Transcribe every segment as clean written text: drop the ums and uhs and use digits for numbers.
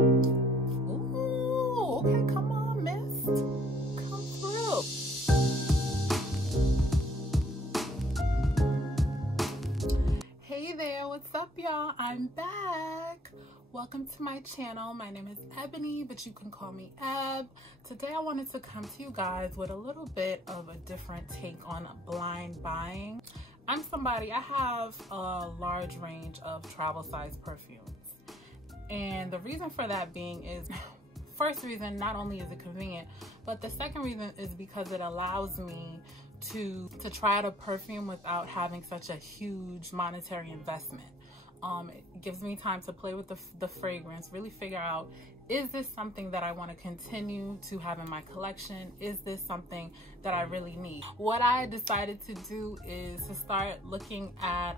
Ooh, okay, come on, mist. Come through. Hey there, what's up, y'all? I'm back. Welcome to my channel. My name is Ebony, but you can call me Eb. Today I wanted to come to you guys with a little bit of a different take on blind buying. I'm somebody, I have a large range of travel size perfumes. And the reason for that being is, first reason, not only is it convenient, but the second reason is because it allows me to try out a perfume without having such a huge monetary investment. It gives me time to play with the fragrance, really figure out, is this something that I want to continue to have in my collection? Is this something that I really need? What I decided to do is to start looking at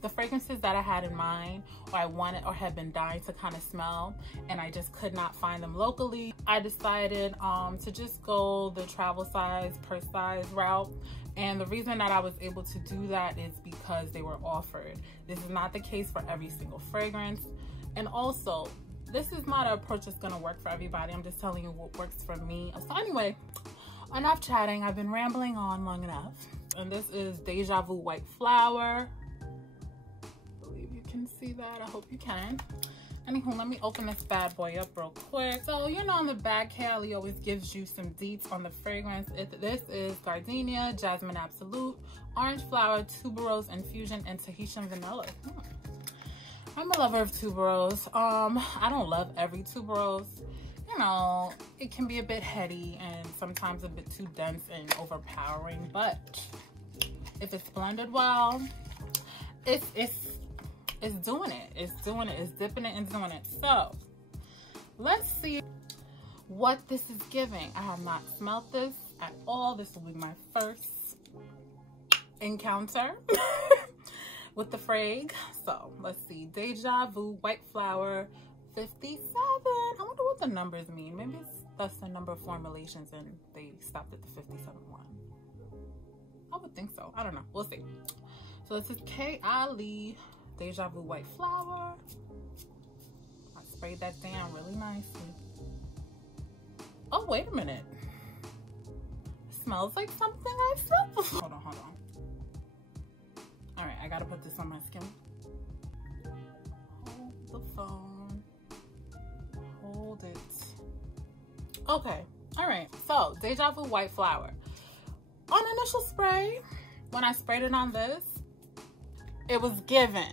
the fragrances that I had in mind, or I wanted or had been dying to kind of smell, and I just could not find them locally. I decided to just go the travel size, per size route. And the reason that I was able to do that is because they were offered. This is not the case for every single fragrance. And also, this is not an approach that's gonna work for everybody. I'm just telling you what works for me. So anyway, enough chatting. I've been rambling on long enough. And this is Deja Vu White Flower. I believe you can see that. I hope you can. Anywho, let me open this bad boy up real quick. So, you know, on the back, Callie always gives you some deets on the fragrance. This is Gardenia, Jasmine Absolute, Orange Flower, Tuberose Infusion, and Tahitian Vanilla. I'm a lover of tuberose. I don't love every tuberose. You know, it can be a bit heady and sometimes a bit too dense and overpowering, but if it's blended well, it's doing it. It's doing it. It's dipping it and doing it. So let's see what this is giving. I have not smelled this at all. This will be my first encounter with the frag. So let's see. Deja Vu White Flower 57. I wonder what the numbers mean. Maybe that's the number of formulations and they stopped at the 57 one. I would think so. I don't know. We'll see. So this is K.I. Deja Vu White Flower. I sprayed that down really nicely. Oh, wait a minute. It smells like something I've smelled before. Hold on. All right, I gotta put this on my skin. Hold the phone. Hold it. Okay, all right. So, Deja Vu White Flower. On initial spray, when I sprayed it on this, it was given.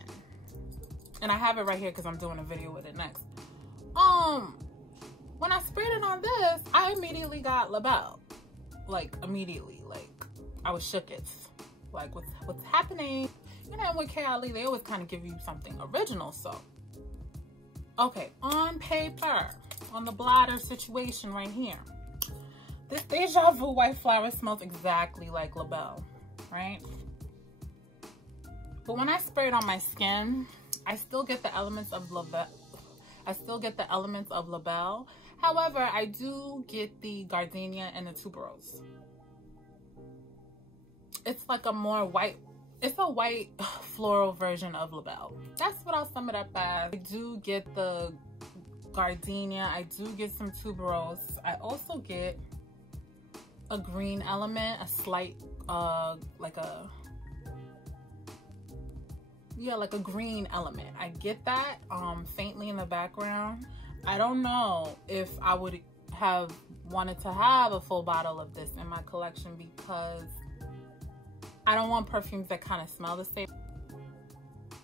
And I have it right here because I'm doing a video with it next. When I sprayed it on this, I immediately got LaBelle. Like, immediately. Like, I was shooketh. Like, what's happening? You know, with Callie, they always kind of give you something original, so. Okay, on paper, on the blotter situation right here, this Deja Vu White Flower smells exactly like LaBelle, right? But when I spray it on my skin, I still get the elements of LaBelle. However, I do get the gardenia and the tuberose. It's like a more white, it's a white floral version of LaBelle. That's what I'll sum it up as. I do get the gardenia. I do get some tuberose. I also get a green element, a slight, like a green element. I get that faintly in the background. I don't know if I would have wanted to have a full bottle of this in my collection because I don't want perfumes that kind of smell the same.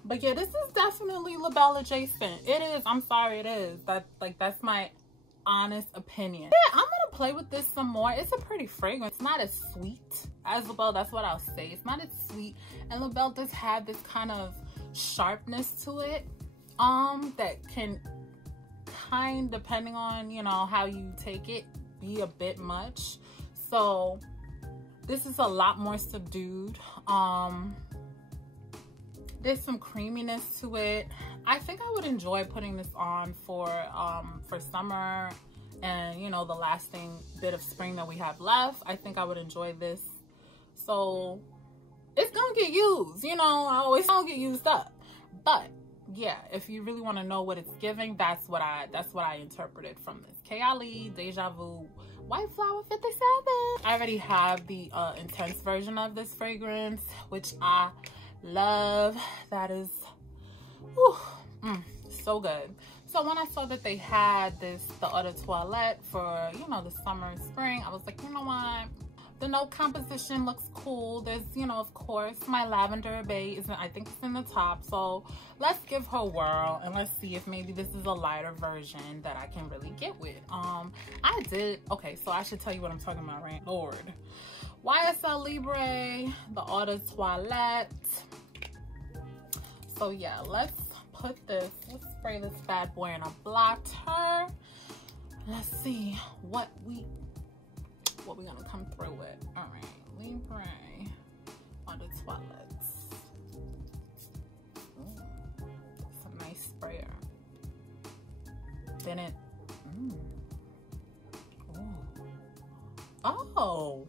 But yeah, this is definitely LaBelle adjacent. It is. I'm sorry, it is. That's my honest opinion. Yeah, I'm gonna play with this some more. It's a pretty fragrance. It's not as sweet as LaBelle. That's what I'll say. It's not as sweet, and LaBelle does have this kind of sharpness to it that can depending on, you know, how you take it, be a bit much. So this is a lot more subdued. There's some creaminess to it. I think I would enjoy putting this on for summer and, you know, the lasting bit of spring that we have left. I think I would enjoy this. So it's gonna get used, you know, I always don't get used up. But yeah, if you really want to know what it's giving, that's what I interpreted from this. Kayali, Deja Vu, White Flower 57. I already have the intense version of this fragrance, which I love. That is, whew, so good. So when I saw that they had the Eau de Toilette for, you know, the summer and spring, I was like, you know what? The note composition looks cool. There's, you know, of course, my lavender bay is, I think it's in the top. So let's give her a whirl and let's see if maybe this is a lighter version that I can really get with. Okay, so I should tell you what I'm talking about, right? Lord. YSL Libre, the Eau de Toilette. So yeah, let's spray this bad boy in a blotter. Let's see what we're gonna come through with. All right, Libre Eau de Toilette. It's a nice sprayer. Then it, oh,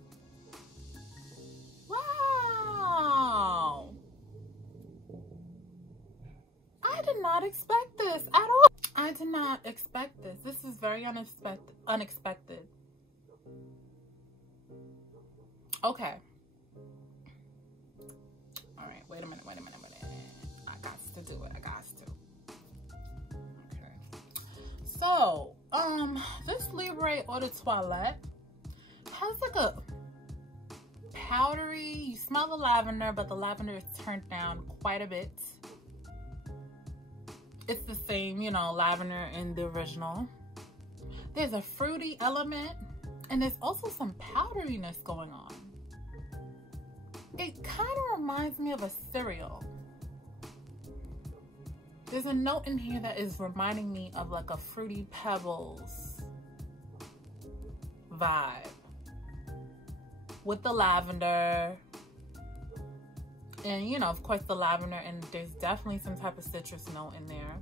wow. I did not expect this at all. I did not expect this. This is very unexpected. Okay. All right, wait a minute. I got to do it, Okay. So, this Libre Eau de Toilette has like a powdery, you smell the lavender, but the lavender is turned down quite a bit. It's the same, you know, lavender in the original. There's a fruity element, and there's also some powderiness going on. It kind of reminds me of a cereal. There's a note in here that is reminding me of like a Fruity Pebbles vibe with the lavender. And, you know, of course, the lavender, and there's definitely some type of citrus note in there.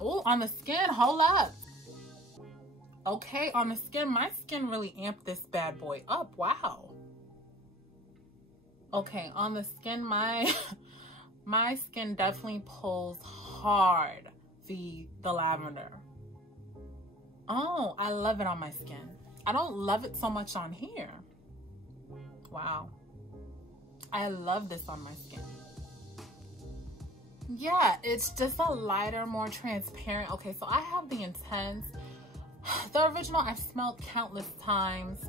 Oh, on the skin, hold up. Okay, on the skin, my skin really amped this bad boy up. Wow. Okay, on the skin, my skin definitely pulls hard the lavender. Oh, I love it on my skin. I don't love it so much on here. Wow. I love this on my skin. Yeah, it's just a lighter, more transparent. Okay, so I have the intense. The original I've smelled countless times.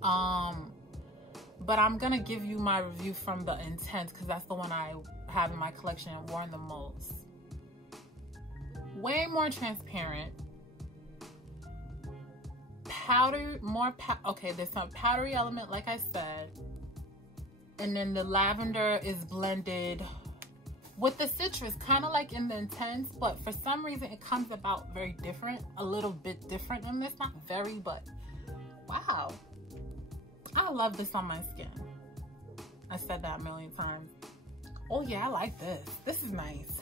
But I'm gonna give you my review from the intense because that's the one I have in my collection and worn the most. Way more transparent. Powder, okay, there's some powdery element, like I said. And then the lavender is blended with the citrus, kind of like in the intense, but for some reason it comes about very different, a little bit different in this. Not very, but wow. I love this on my skin. I said that a million times. Oh yeah, I like this. This is nice.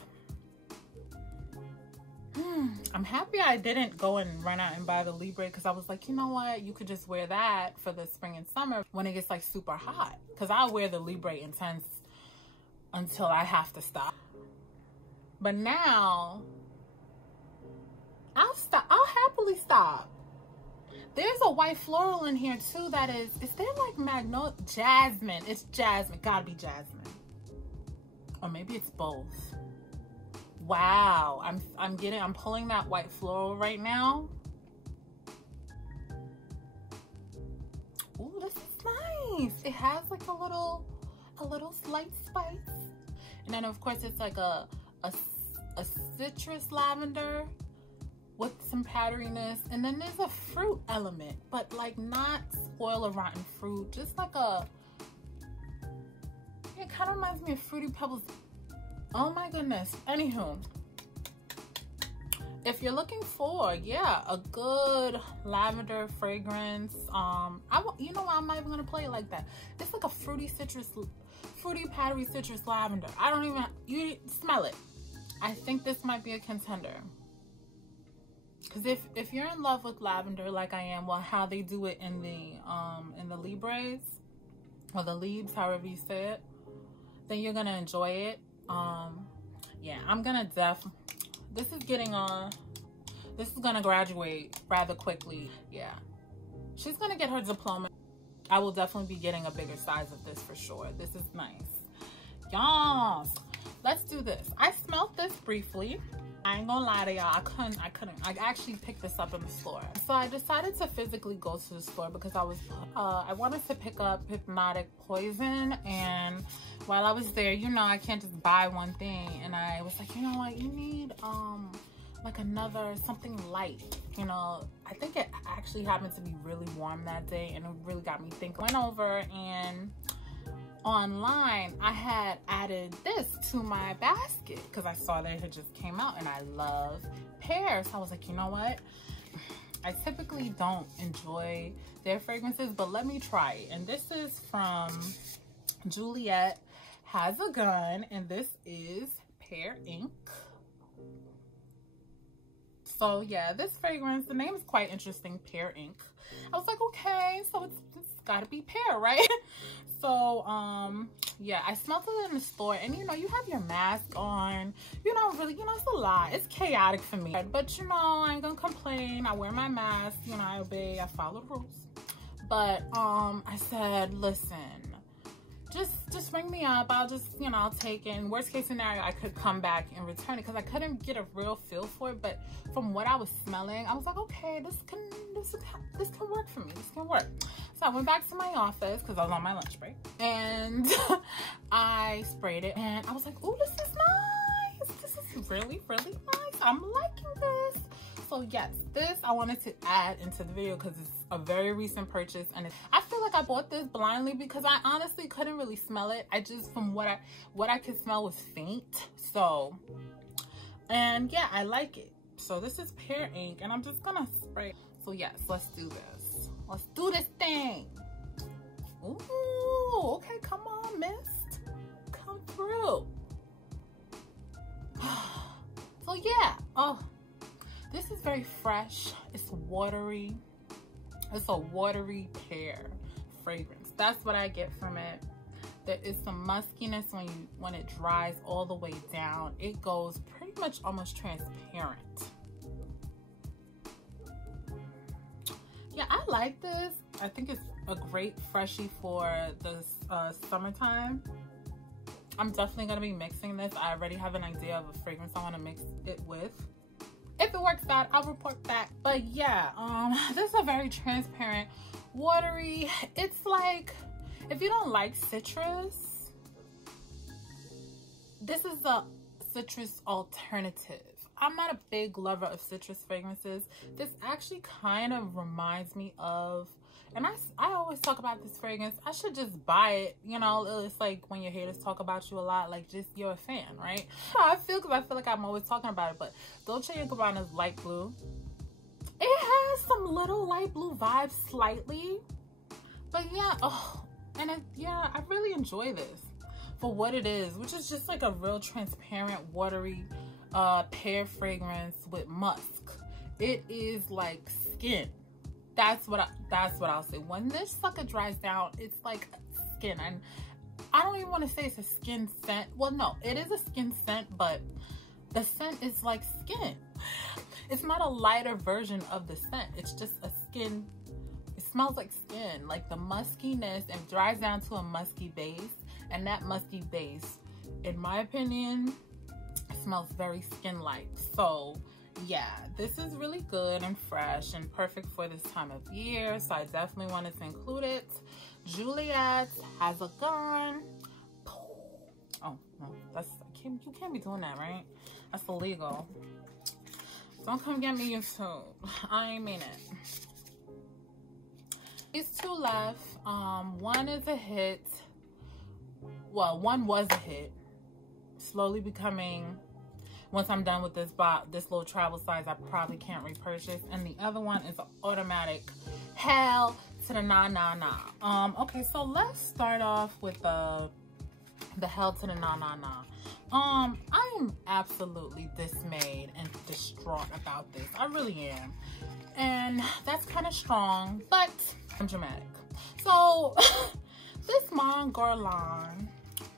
I'm happy I didn't go and run out and buy the Libre because I was like, you know what? You could just wear that for the spring and summer when it gets like super hot. Because I'll wear the Libre Intense until I have to stop. But now, I'll stop. I'll happily stop. There's a white floral in here too that is there like magnolia? Jasmine. It's jasmine. Gotta be jasmine. Or maybe it's both. Wow, I'm pulling that white floral right now. Ooh, this is nice. It has like a little slight spice. And then of course it's like a citrus lavender with some powderiness. And then there's a fruit element, but like not spoil or rotten fruit, just like it kind of reminds me of Fruity Pebbles. Oh my goodness. Anywho, if you're looking for, yeah, a good lavender fragrance, you know what, I'm not even gonna play it like that. It's like a fruity powdery citrus lavender. You smell it. I think this might be a contender. Because if you're in love with lavender like I am, well, how they do it in the Libres or the Libs, however you say it, then you're gonna enjoy it. Yeah, I'm gonna this is gonna graduate rather quickly. Yeah, she's gonna get her diploma. I will definitely be getting a bigger size of this for sure. This is nice. Yes, let's do this. I smelled this briefly. I ain't gonna lie to y'all, I couldn't. I actually picked this up in the store. So I decided to physically go to the store because I wanted to pick up Hypnotic Poison, and while I was there, you know, I can't just buy one thing, and I was like, you know what, you need like another, something light, you know. I think it actually happened to be really warm that day, and it really got me thinking. Went over, and online I had added this to my basket because I saw that it just came out, and I love Pear. So I was like, you know what, I typically don't enjoy their fragrances, but let me try it. And this is from Juliet Has a Gun, and this is Pear Inc. So yeah, this fragrance, the name is quite interesting, Pear Inc. I was like, okay, so it's gotta be pear, right? So yeah, I smelled it in the store, and you know, you have your mask on, you don't really, you know, it's a lot, it's chaotic for me, but you know, I ain't gonna complain. I wear my mask, you know, I obey, I follow the rules. But I said, listen, just ring me up, I'll just, you know, I'll take it. In worst case scenario, I could come back and return it because I couldn't get a real feel for it, but from what I was smelling, I was like, okay, this can work for me, this can work. So I went back to my office because I was on my lunch break, and I sprayed it, and I was like, oh, this is nice, this is really, really nice, I'm liking this. So yes, this I wanted to add into the video because it's a very recent purchase, and I feel like I bought this blindly because I honestly couldn't really smell it. I just, from what I could smell was faint. So, and yeah, I like it. So this is Pear Inc, and I'm just gonna spray. So yes, let's do this. Let's do this thing. Ooh, okay, come on, mist, come through. So yeah, oh, this is very fresh. It's watery. It's a watery pear fragrance. That's what I get from it. There is some muskiness when it dries all the way down. It goes pretty much almost transparent. Yeah, I like this. I think it's a great freshie for this summertime. I'm definitely gonna be mixing this. I already have an idea of a fragrance I want to mix it with. If it works out, I'll report back. But yeah, this is a very transparent, watery. It's like, if you don't like citrus, this is a citrus alternative. I'm not a big lover of citrus fragrances. This actually kind of reminds me of, and I always talk about this fragrance. I should just buy it. You know, it's like when your haters talk about you a lot, like just you're a fan, right? I feel like I'm always talking about it, but Dolce & Gabbana's light blue. It has some little light blue vibes slightly, but yeah, oh, and yeah, I really enjoy this for what it is, which is just like a real transparent, watery pear fragrance with musk. It is like skin. That's what I'll say. When this sucker dries down, it's like skin. And I don't even want to say it's a skin scent. Well, no, it is a skin scent, but the scent is like skin. It's not a lighter version of the scent. It's just a skin. It smells like skin, like the muskiness, and dries down to a musky base. And that musky base, in my opinion, smells very skin-like. So yeah, this is really good and fresh and perfect for this time of year, so I definitely wanted to include it. Juliet Has a Gun. Oh no, you can't be doing that, right? That's illegal. Don't come get me, YouTube. I ain't mean it. These two left. One is a hit. Well, one was a hit. Slowly becoming, once I'm done with this little travel size, I probably can't repurchase. And the other one is an automatic. Hell to the nah, nah, nah. Okay, so let's start off with the hell to the nah, nah, nah. I am absolutely dismayed and distraught about this. I really am. And that's kind of strong, but I'm dramatic. So this Mon Guerlain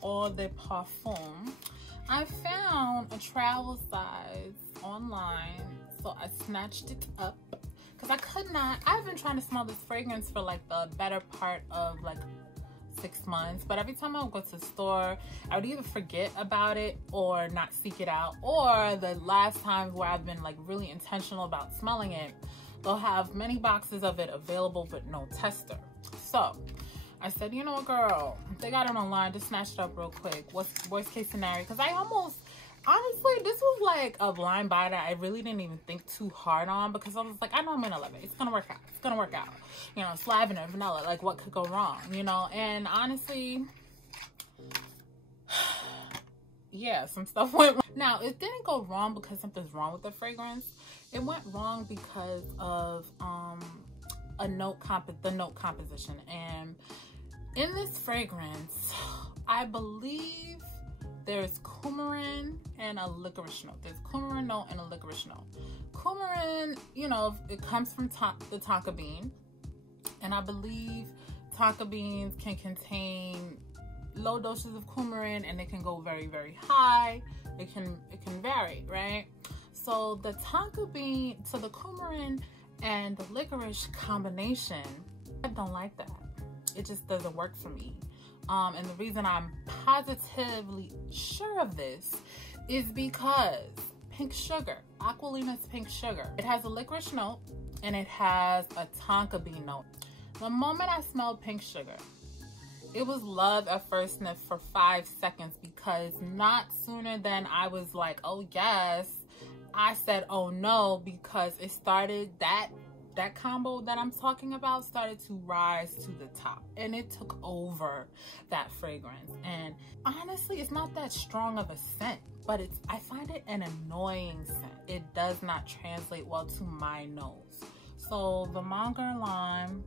Eau De Perfume. I found a travel size online, so I snatched it up because I've been trying to smell this fragrance for like the better part of like 6 months, but every time I would go to the store, I would either forget about it or not seek it out, or the last times where I've been like really intentional about smelling it, they'll have many boxes of it available but no tester. So I said, you know what, girl, they got it online, just snatch it up real quick. What's worst case scenario? Because honestly, this was like a blind buy that I really didn't even think too hard on, because I was like, I know I'm gonna love it. It's gonna work out. It's gonna work out. You know, it's lavender, vanilla, like what could go wrong, you know? And honestly, yeah, some stuff went wrong. Now, it didn't go wrong because something's wrong with the fragrance. It went wrong because of the note composition. And in this fragrance, I believe there's coumarin and a licorice note. There's coumarin note and a licorice note. Coumarin, you know, it comes from the tonka bean. And I believe tonka beans can contain low doses of coumarin, and it can go very, very high. It can vary, right? So the tonka bean, so the coumarin and the licorice combination, I don't like that. It just doesn't work for me. And the reason I'm positively sure of this is because pink sugar, Aquilina's pink sugar, it has a licorice note and it has a tonka bean note. The moment I smelled pink sugar, it was love at first sniff for 5 seconds, because not sooner than I was like, oh yes, I said, oh no, because it started, that combo that I'm talking about started to rise to the top, and it took over that fragrance. And honestly, it's not that strong of a scent, but I find it an annoying scent. It does not translate well to my nose. So the Mon Guerlain,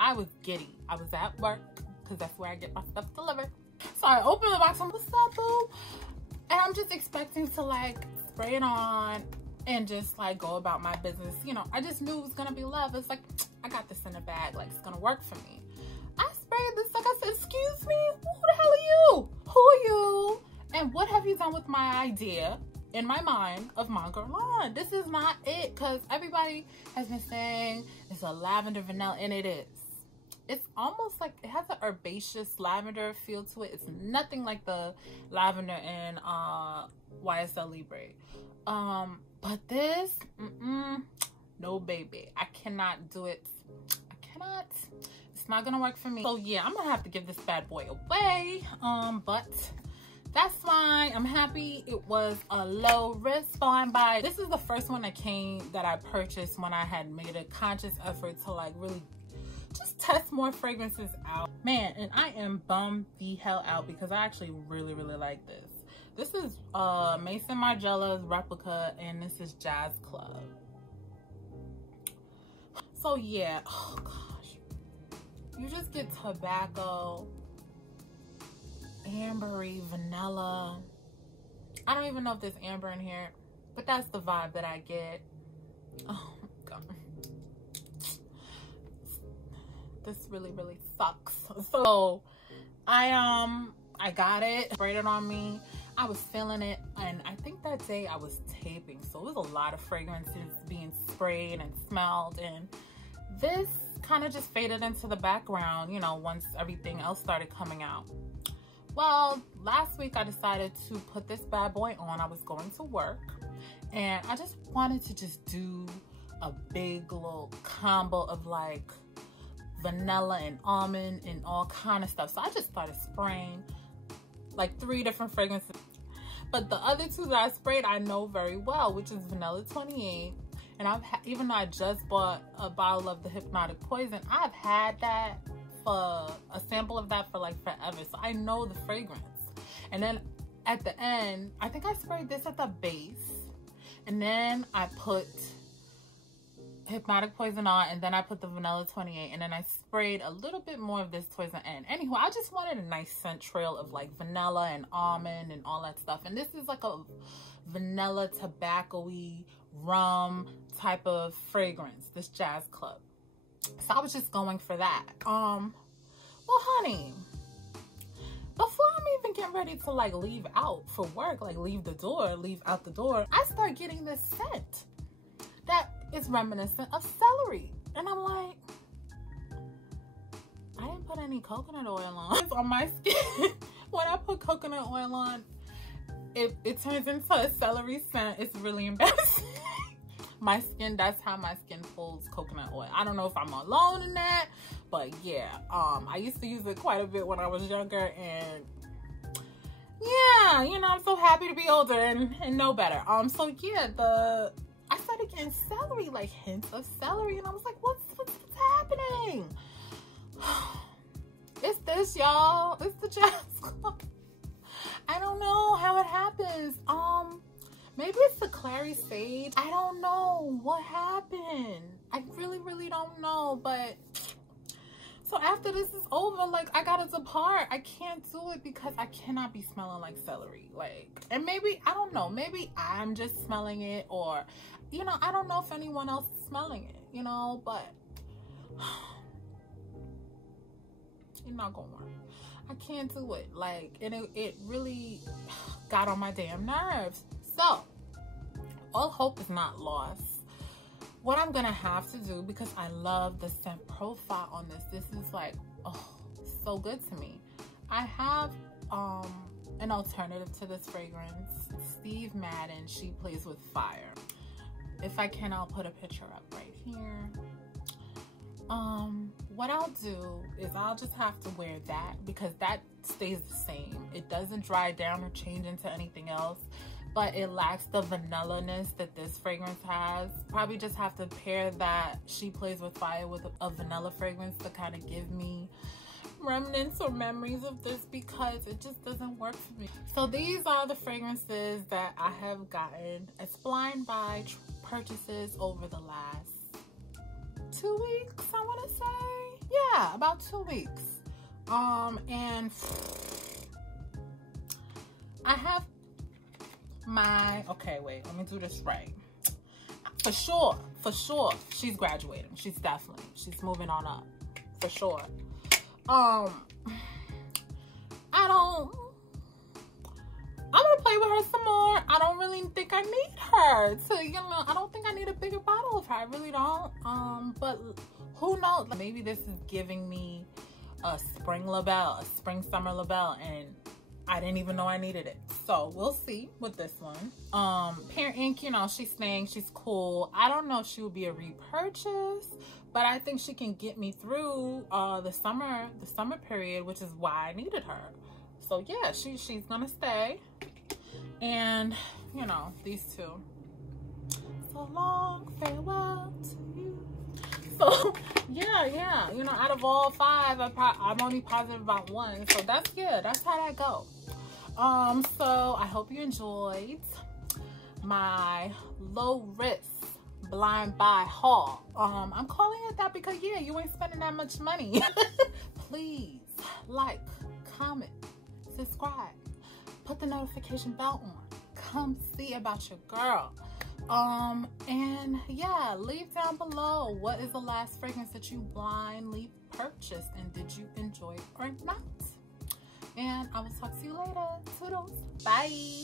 I was giddy. I was at work, because that's where I get my stuff delivered. So I opened the box, I'm like, what's up, boo? And I'm just expecting to like spray it on and just like go about my business. You know, I just knew it was gonna be love. It's like, I got this in a bag, like it's gonna work for me. I sprayed this, like I said, excuse me, who the hell are you? Who are you? And what have you done with my idea in my mind of Mon Guerlain? This is not it, because everybody has been saying it's a lavender vanilla, and it is. It's almost like it has an herbaceous lavender feel to it. It's nothing like the lavender in YSL Libre. But this, no baby. I cannot do it. I cannot. It's not gonna work for me. So yeah, I'm gonna have to give this bad boy away. But that's fine. I'm happy it was a low risk blind buy. This is the first one that I purchased when I had made a conscious effort to like really just test more fragrances out. Man, and I am bummed the hell out because I actually really, really like this. This is Maison Margiela's Replica, and this is Jazz Club. So yeah, oh gosh. You just get tobacco, ambery, vanilla. I don't even know if there's amber in here, but that's the vibe that I get. Oh my god. This really, really sucks. So I got it, sprayed it on me. I was feeling it, and I think that day I was taping, so it was a lot of fragrances being sprayed and smelled, and this kind of just faded into the background, you know, once everything else started coming out. Well, last week I decided to put this bad boy on. I was going to work, and I just wanted to just do a big little combo of like vanilla and almond and all kind of stuff. So I just started spraying like 3 different fragrances. But the other 2 that I sprayed, I know very well, which is Vanilla 28. And even though I just bought a bottle of the Hypnotic Poison, I've had that for a sample of that for like forever. So I know the fragrance. And then at the end, I think I sprayed this at the base. And then I put Hypnotic Poison on, and then I put the Vanilla 28, and then I sprayed a little bit more of this towards the end. Anyway, I just wanted a nice scent trail of like vanilla and almond and all that stuff. And this is like a vanilla tobacco-y rum type of fragrance, this Jazz Club. So I was just going for that. Well, honey, before I'm even getting ready to like leave out for work, like leave out the door, I start getting this scent that is reminiscent of celery. And I'm like, I didn't put any coconut oil on. It's on my skin. When I put coconut oil on, it turns into a celery scent. It's really embarrassing. My skin, that's how my skin pulls coconut oil. I don't know if I'm alone in that, but yeah, I used to use it quite a bit when I was younger, and yeah, you know, I'm so happy to be older and know better. So yeah, I started getting celery, like hints of celery, and I was like, what's happening? It's this, y'all. It's the jazz club. I don't know how it happens. Maybe it's the clary sage. I don't know what happened. I really don't know. But so after this is over, like, I gotta depart. I can't do it because I cannot be smelling like celery. Like, and maybe, I don't know, maybe I'm just smelling it, or, you know, I don't know if anyone else is smelling it, you know, but it's not gonna work. I can't do it. Like, and it really got on my damn nerves. So all hope is not lost. What I'm gonna have to do, because I love the scent profile on this, this is like, oh, so good to me. I have an alternative to this fragrance. Steve Madden, She Plays With Fire. If I can, I'll put a picture up right here. What I'll do is I'll just have to wear that, because that stays the same. It doesn't dry down or change into anything else, but it lacks the vanilla-ness that this fragrance has. Probably just have to pair that She Plays With Fire with a vanilla fragrance to kind of give me remnants or memories of this, because it just doesn't work for me. So these are the fragrances that I have gotten as blind buy purchases over the last 2 weeks, I want to say. Yeah, about 2 weeks. And I have my, okay, wait, let me do this right. For sure, she's graduating. She's moving on up, for sure. I'm gonna play with her some more. I don't really think I need her to, you know, I don't think I need a bigger bottle of her. I really don't. But who knows? Maybe this is giving me a spring label, a spring summer label, and I didn't even know I needed it. So we'll see with this one. Pear Inc, you know, she's staying, she's cool. I don't know if she would be a repurchase, but I think she can get me through the summer period, which is why I needed her. So yeah, she's gonna stay. And you know, these two. So long, farewell to you. So yeah, you know, out of all 5, I'm only positive about 1. So that's good. That's how that go. So I hope you enjoyed my low risk blind buy haul. I'm calling it that because yeah, you ain't spending that much money. Please like, comment, subscribe, put the notification bell on, come see about your girl. And yeah, leave down below what is the last fragrance that you blindly purchased, and did you enjoy it or not? And I will talk to you later. Toodles. Bye.